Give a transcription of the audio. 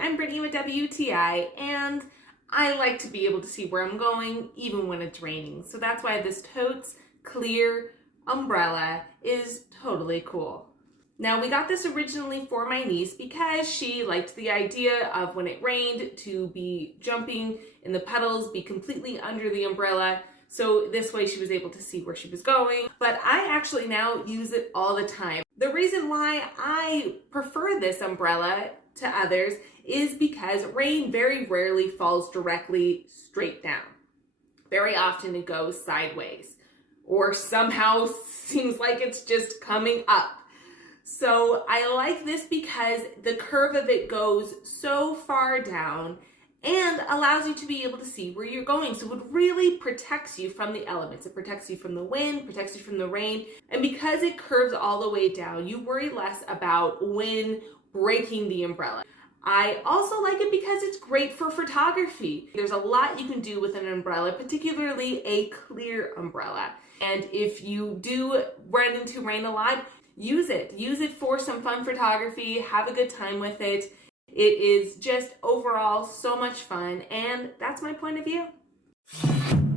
I'm Brittany with WTI, and I like to be able to see where I'm going even when it's raining. So that's why this totes clear umbrella is totally cool. Now, we got this originally for my niece because she liked the idea of when it rained to be jumping in the puddles, be completely under the umbrella. So this way she was able to see where she was going. But I actually now use it all the time. The reason why I prefer this umbrella to others is because rain very rarely falls directly straight down. Very often it goes sideways or somehow seems like it's just coming up. So I like this because the curve of it goes so far down and allows you to be able to see where you're going. So it really protects you from the elements. It protects you from the wind, protects you from the rain. And because it curves all the way down, you worry less about wind breaking the umbrella. I also like it because it's great for photography. There's a lot you can do with an umbrella, particularly a clear umbrella. And if you do run into rain a lot, use it. Use it for some fun photography. Have a good time with it. It is just overall so much fun, and that's my point of view.